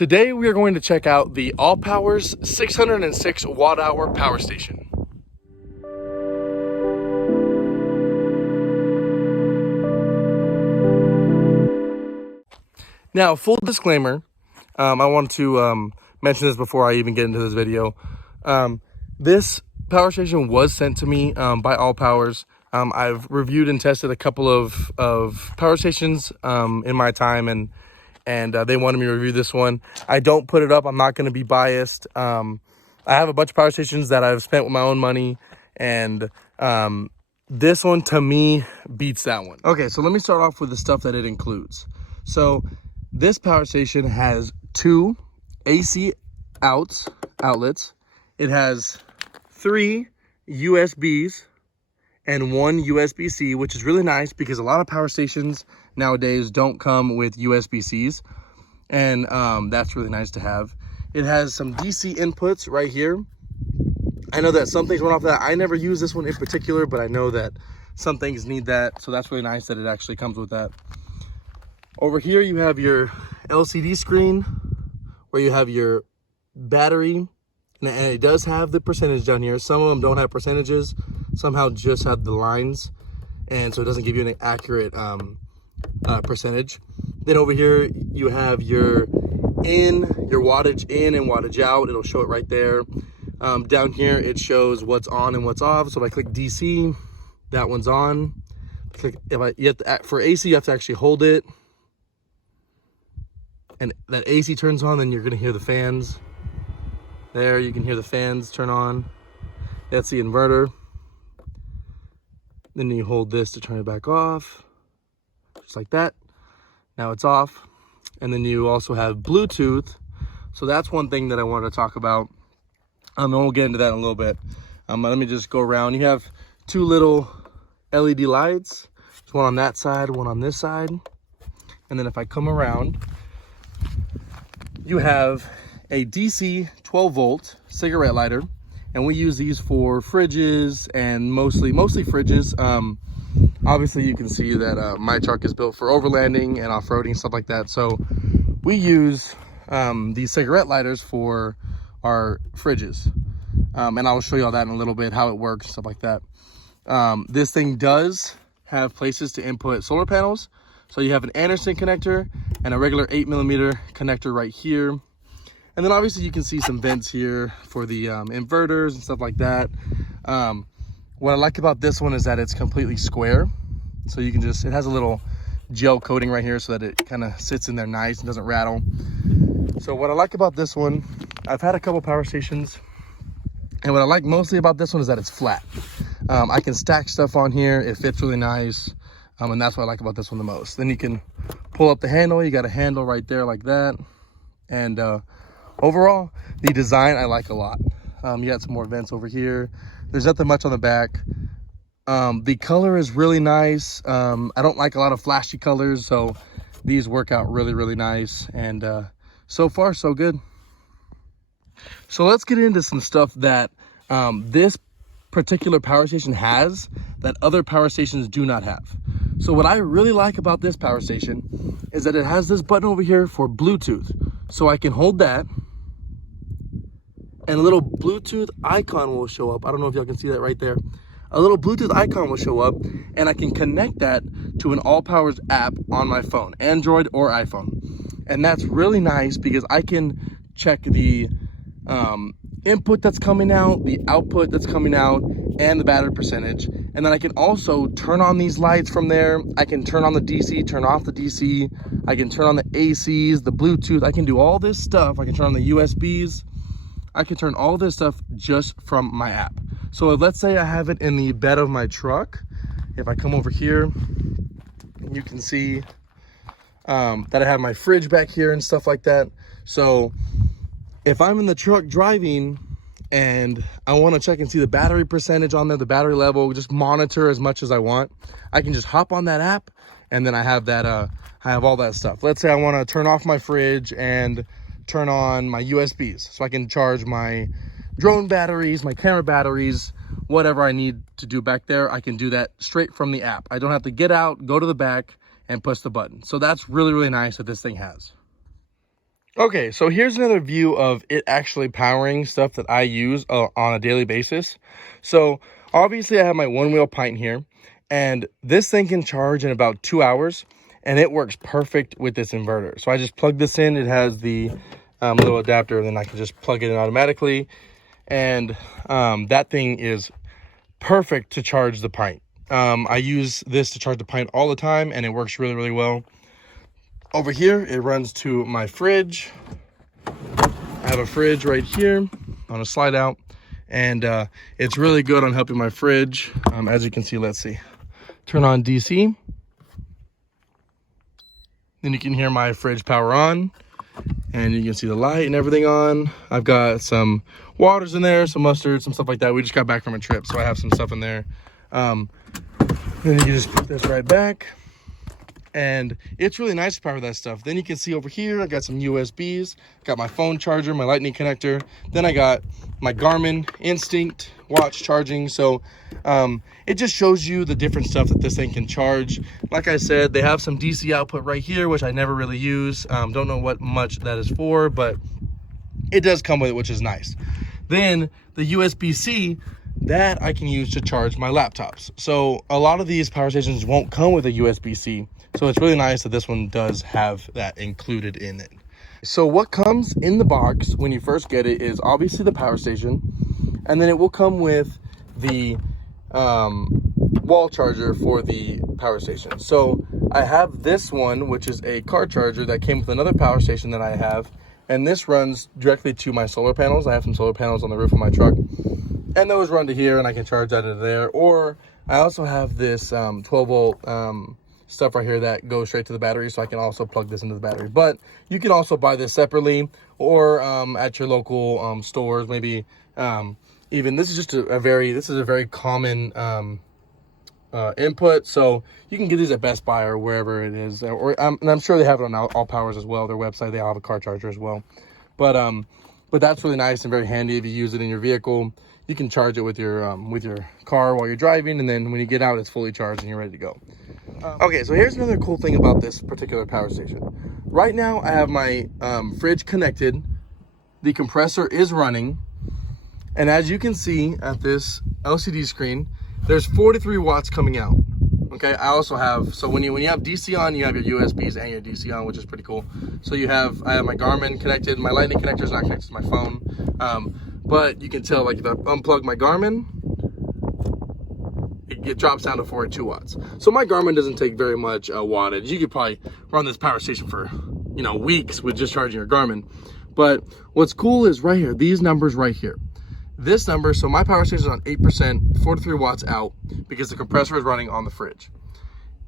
Today we are going to check out the Allpowers 606 watt-hour power station. Now, full disclaimer, I want to mention this before I even get into this video. This power station was sent to me by Allpowers. I've reviewed and tested a couple of power stations in my time, and they wanted me to review this one. I don't put it up. I'm not going to be biased. I have a bunch of power stations that I've spent with my own money, and this one to me beats that one. Okay, so let me start off with the stuff that it includes. So this power station has 2 AC outlets. It has 3 USBs and 1 USB-C, which is really nice because a lot of power stations nowadays don't come with USB-Cs, and that's really nice to have. It has some DC inputs right here. I know that some things run off that. I never use this one in particular, but I know that some things need that, so that's really nice that it actually comes with that. Over here you have your LCD screen where you have your battery, and it does have the percentage down here. Some of them don't have percentages, somehow just have the lines, and so it doesn't give you an accurate percentage. Then over here you have your wattage in and wattage out. It'll show it right there. Down here it shows what's on and what's off. So if I click DC, that one's on. For AC you have to actually hold it, and that AC turns on, then you're gonna hear the fans. There, you can hear the fans turn on. That's the inverter. Then you hold this to turn it back off, just like that. Now it's off. And then you also have Bluetooth. So that's one thing that I wanted to talk about. And we'll get into that in a little bit. Let me just go around. You have 2 little LED lights. There's one on that side, one on this side. And then if I come around, you have a DC 12 volt cigarette lighter, and we use these for fridges and mostly fridges. Obviously you can see that my truck is built for overlanding and off-roading, stuff like that, so we use these cigarette lighters for our fridges, and I'll show you all that in a little bit, how it works, stuff like that. This thing does have places to input solar panels. So you have an Anderson connector and a regular 8mm connector right here. And then obviously you can see some vents here for the inverters and stuff like that. What I like about this one is that it's completely square. So you can just, it has a little gel coating right here so that it kind of sits in there nice and doesn't rattle. So what I like about this one, I've had a couple power stations, and what I like mostly about this one is that it's flat. I can stack stuff on here. It fits really nice. And that's what I like about this one the most. Then you can pull up the handle. You got a handle right there like that. And overall, the design I like a lot. You got some more vents over here. There's nothing much on the back. The color is really nice. I don't like a lot of flashy colors, so these work out really, really nice. And so far, so good. So let's get into some stuff that this particular power station has that other power stations do not have. So what I really like about this power station is that it has this button over here for Bluetooth. So I can hold that, and a little Bluetooth icon will show up. I don't know if y'all can see that right there. A little Bluetooth icon will show up, and I can connect that to an Allpowers app on my phone, Android or iPhone. And that's really nice because I can check the input that's coming out, the output that's coming out, and the battery percentage. And then I can also turn on these lights from there. I can turn on the DC, turn off the DC. I can turn on the ACs, the Bluetooth. I can do all this stuff. I can turn on the USBs. I can turn all this stuff just from my app. So let's say I have it in the bed of my truck. If I come over here, you can see that I have my fridge back here and stuff like that. So if I'm in the truck driving and I want to check and see the battery percentage on there, the battery level, just monitor as much as I want, I can just hop on that app, and then I have that I have all that stuff. Let's say I want to turn off my fridge and turn on my USBs, so I can charge my drone batteries, my camera batteries, whatever I need to do back there. I can do that straight from the app. I don't have to get out, go to the back, and push the button. So that's really, really nice that this thing has. Okay, so here's another view of it actually powering stuff that I use on a daily basis. So obviously I have my one wheel pint here, and this thing can charge in about 2 hours, and it works perfect with this inverter. So I just plug this in. It has the little adapter, and then I can just plug it in automatically, and that thing is perfect to charge the pint. I use this to charge the pint all the time, and it works really, really well. Over here, it runs to my fridge. I have a fridge right here on a slide out, and it's really good on helping my fridge. As you can see, let's see. Turn on DC. Then you can hear my fridge power on, and you can see the light and everything on. I've got some waters in there, some mustard, some stuff like that. We just got back from a trip, so I have some stuff in there. Then you can just put this right back, and it's really nice to power that stuff. Then you can see over here, I got some USBs, got my phone charger, my lightning connector. Then I got my Garmin Instinct watch charging. So it just shows you the different stuff that this thing can charge. Like I said, they have some DC output right here, which I never really use. Don't know what much that is for, but it does come with it, which is nice. Then the USB-C, that I can use to charge my laptops. So a lot of these power stations won't come with a USB-C. So it's really nice that this one does have that included in it. So what comes in the box when you first get it is obviously the power station, and then it will come with the wall charger for the power station. So I have this one, which is a car charger that came with another power station that I have, and this runs directly to my solar panels. I have some solar panels on the roof of my truck, and those run to here, and I can charge out of there. Or I also have this 12 volt stuff right here that goes straight to the battery, so I can also plug this into the battery. But you can also buy this separately, or at your local stores, maybe. Even this is just a very common input, so you can get these at Best Buy or wherever it is, or and I'm sure they have it on Allpowers as well. Their website, they have a car charger as well. But that's really nice and very handy if you use it in your vehicle. You can charge it with your car while you're driving, and then when you get out, it's fully charged and you're ready to go. Okay, so here's another cool thing about this particular power station. Right now, I have my fridge connected. The compressor is running. And as you can see at this LCD screen, there's 43 watts coming out. Okay, I also have, so when you have DC on, you have your USBs and your DC on, which is pretty cool. So I have my Garmin connected. My lightning connector is not connected to my phone. But you can tell, like, if I unplug my Garmin, it drops down to 42 watts. So my Garmin doesn't take very much wattage. You could probably run this power station for, weeks with just charging your Garmin. But what's cool is right here, these numbers right here. This number, so my power station is on 8%, 43 watts out, because the compressor is running on the fridge.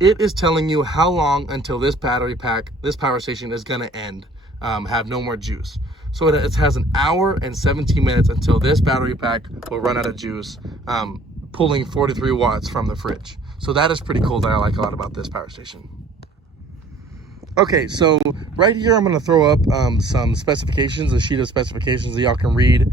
It is telling you how long until this battery pack, this power station is gonna end, have no more juice. So it has an hour and 17 minutes until this battery pack will run out of juice, pulling 43 watts from the fridge. So that is pretty cool, that I like a lot about this power station. Okay, so right here I'm gonna throw up some specifications, a sheet of specifications that y'all can read.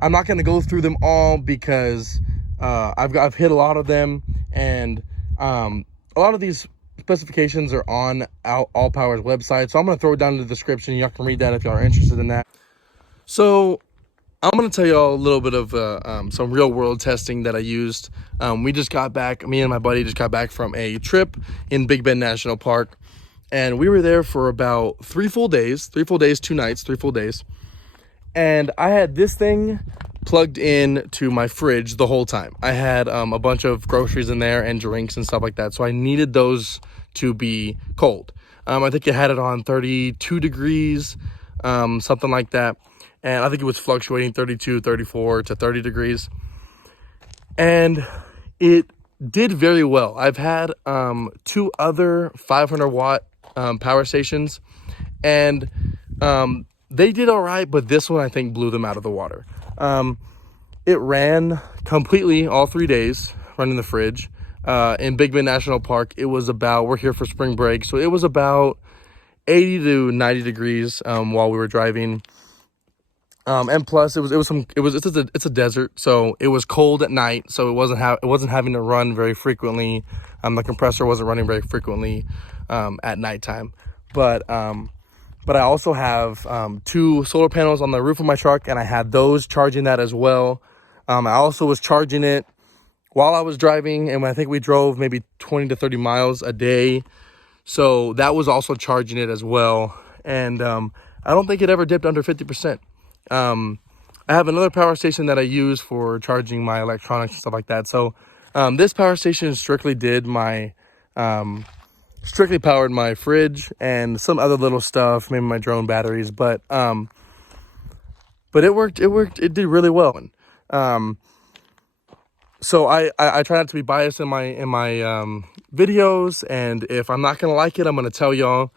I'm not going to go through them all because I've hit a lot of them, and a lot of these specifications are on Allpowers website, so I'm going to throw it down in the description. Y'all can read that if y'all are interested in that. So I'm going to tell y'all a little bit of some real world testing that I used. We just got back, me and my buddy just got back from a trip in Big Bend National Park, and we were there for about 3 full days, 2 nights, 3 full days. And I had this thing plugged in to my fridge the whole time. I had a bunch of groceries in there and drinks and stuff like that. So I needed those to be cold. I think it had it on 32 degrees, something like that. And I think it was fluctuating 32, 34 to 30 degrees. And it did very well. I've had 2 other 500 watt power stations, and they did all right, but this one I think blew them out of the water. It ran completely all 3 days, running the fridge. In Big Bend National Park, it was about, we're here for spring break, so it was about 80 to 90 degrees while we were driving. And plus it's a desert, so it was cold at night, so it wasn't having to run very frequently. The compressor wasn't running very frequently at nighttime. But I also have 2 solar panels on the roof of my truck, and I had those charging that as well. I also was charging it while I was driving, and I think we drove maybe 20 to 30 miles a day, so that was also charging it as well. And I don't think it ever dipped under 50%. I have another power station that I use for charging my electronics and stuff like that. So this power station strictly powered my fridge and some other little stuff, maybe my drone batteries, but it worked. It did really well. So I try not to be biased in my videos, and if I'm not gonna like it, I'm gonna tell y'all.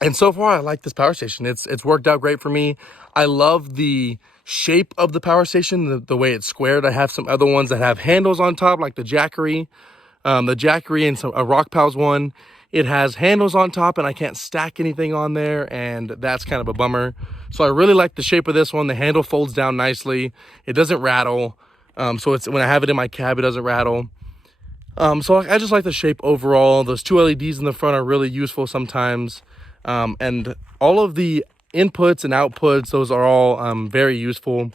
And so far, I like this power station. It's worked out great for me. I love the shape of the power station, the way it's squared. I have some other ones that have handles on top, like the Jackery. The Jackery and a Rockpals one, it has handles on top, and I can't stack anything on there, and that's kind of a bummer. So I really like the shape of this one. The handle folds down nicely. It doesn't rattle. So when I have it in my cab, it doesn't rattle. So I just like the shape overall. Those 2 LEDs in the front are really useful sometimes. And all of the inputs and outputs, those are all very useful.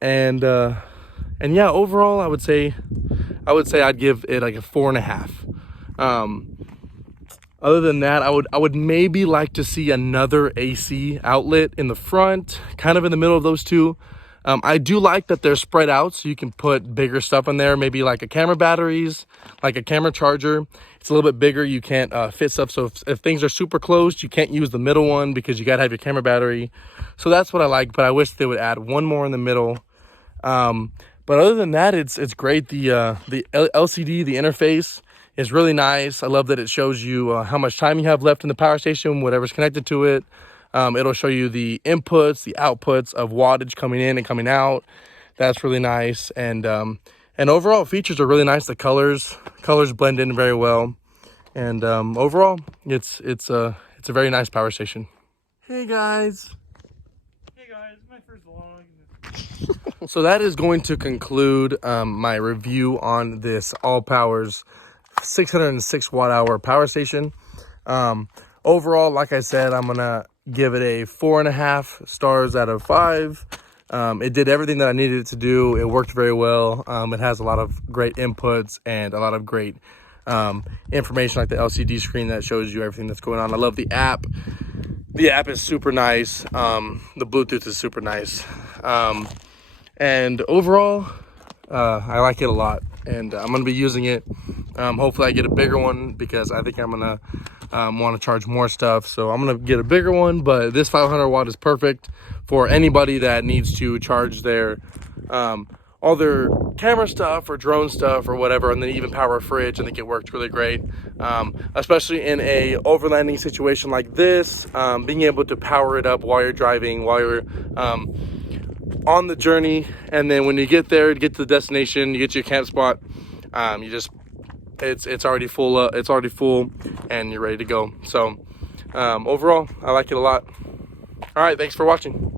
And yeah, overall, I would say I'd give it like a 4.5. Other than that, I would maybe like to see another AC outlet in the front, kind of in the middle of those 2. I do like that they're spread out, so you can put bigger stuff in there, maybe like a camera batteries, like a camera charger. It's a little bit bigger. You can't fit stuff. So if things are super closed, you can't use the middle one because you got to have your camera battery. So that's what I like, but I wish they would add one more in the middle. But other than that, it's great. The LCD, the interface is really nice. I love that it shows you how much time you have left in the power station, whatever's connected to it. It'll show you the inputs, the outputs of wattage coming in and coming out. That's really nice. And overall features are really nice. The colors blend in very well. And overall, it's a very nice power station. Hey guys, my first vlog. So that is going to conclude my review on this Allpowers 606 watt hour power station. Overall, like I said, I'm gonna give it a 4.5 stars out of 5. It did everything that I needed it to do. It worked very well. It has a lot of great inputs and a lot of great information, like the LCD screen that shows you everything that's going on. I love the app. The app is super nice. The Bluetooth is super nice. And overall, I like it a lot, and I'm gonna be using it. Hopefully I get a bigger one, because I think I'm gonna want to charge more stuff. So I'm gonna get a bigger one, but this 500 watt is perfect for anybody that needs to charge their all their camera stuff or drone stuff or whatever, and then even power a fridge. I think it worked really great, especially in a overlanding situation like this. Being able to power it up while you're driving, while you're on the journey, and then when you get there, to get to the destination, you get to your camp spot, it's already full. It's already full, and you're ready to go. So overall, I like it a lot. All right, thanks for watching.